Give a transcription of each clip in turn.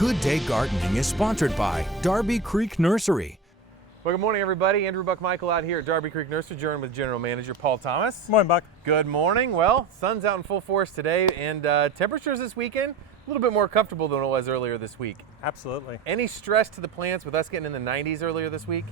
Good Day Gardening is sponsored by Darby Creek Nursery. Well, good morning, everybody. Andrew Buck-Michael out here at Darby Creek Nursery, joined with General Manager Paul Thomas. Good morning, Buck. Good morning. Well, sun's out in full force today, and temperatures this weekend a little bit more comfortable than it was earlier this week. Absolutely. Any stress to the plants with us getting in the 90s earlier this week?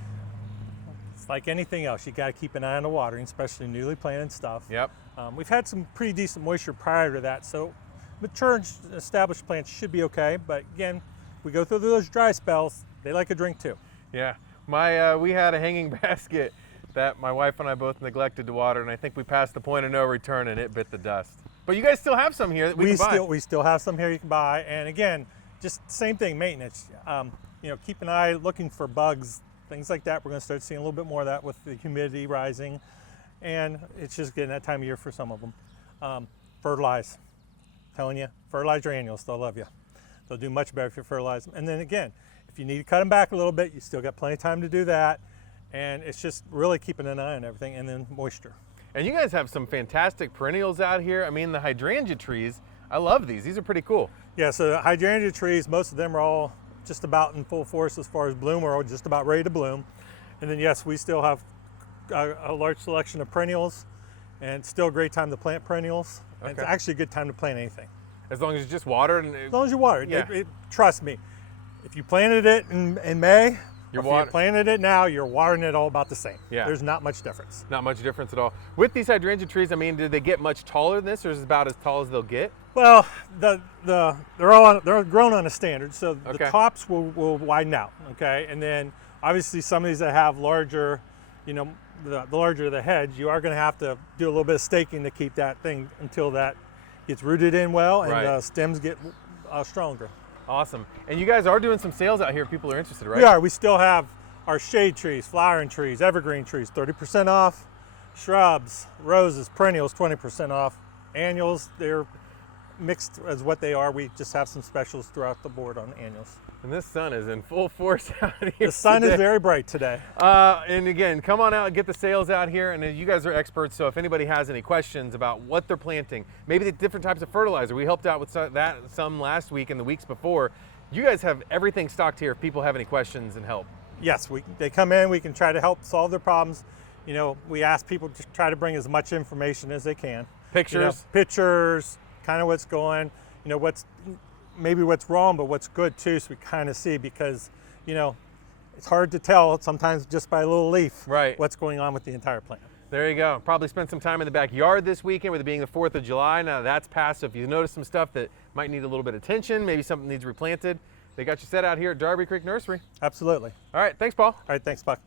It's like anything else. You got to keep an eye on the watering, especially newly planted stuff. Yep. We've had some pretty decent moisture prior to that, so mature and established plants should be okay. But again, we go through those dry spells. They like a drink too. Yeah. We had a hanging basket that my wife and I both neglected to water, and I think we passed the point of no return and it bit the dust. But you guys still have some here that we can buy. We still have some here you can buy. And again, just same thing, maintenance. Keep an eye looking for bugs, things like that. We're going to start seeing a little bit more of that with the humidity rising, and it's just getting that time of year for some of them. Fertilize. Telling you, fertilize your annuals. They'll love you. They'll do much better if you fertilize them. And then again, if you need to cut them back a little bit, you still got plenty of time to do that. And it's just really keeping an eye on everything, and then moisture. And you guys have some fantastic perennials out here. I mean, the hydrangea trees, I love these. These are pretty cool. Yeah, so the hydrangea trees, most of them are all just about in full force as far as bloom, or just about ready to bloom. And then yes, we still have a large selection of perennials, and it's still a great time to plant perennials. Okay. It's actually a good time to plant anything. As long as you just water it? As long as you water it. Yeah. Trust me, if you planted it in May, if you planted it now, you're watering it all about the same. Yeah. There's not much difference. Not much difference at all. With these hydrangea trees, I mean, did they get much taller than this, or is it about as tall as they'll get? Well, they're grown on a standard, so the tops will widen out, okay? And then obviously some of these that have larger, the larger the hedge, you are going to have to do a little bit of staking to keep that thing until that gets rooted in well and the stems get stronger. Awesome. And you guys are doing some sales out here if people are interested, right? We are. We still have our shade trees, flowering trees, evergreen trees, 30% off. Shrubs, roses, perennials, 20% off. Annuals, they're mixed as what they are. We just have some specials throughout the board on annuals. And this sun is in full force out here. The sun is very bright today. And again, come on out and get the sales out here. And you guys are experts, so if anybody has any questions about what they're planting, maybe the different types of fertilizer, we helped out with some last week and the weeks before. You guys have everything stocked here if people have any questions and help. Yes, they come in, we can try to help solve their problems. We ask people to try to bring as much information as they can. Pictures? Pictures, kind of what's going, maybe what's wrong, but what's good too, so we kind of see, because it's hard to tell sometimes just by a little leaf what's going on with the entire plant. There you go. Probably spend some time in the backyard this weekend, with it being the 4th of July. Now that's passed, so if you notice some stuff that might need a little bit of attention, maybe something needs replanted, they got you set out here at Darby Creek Nursery. Absolutely. All right, thanks, Paul. All right, thanks, Buck.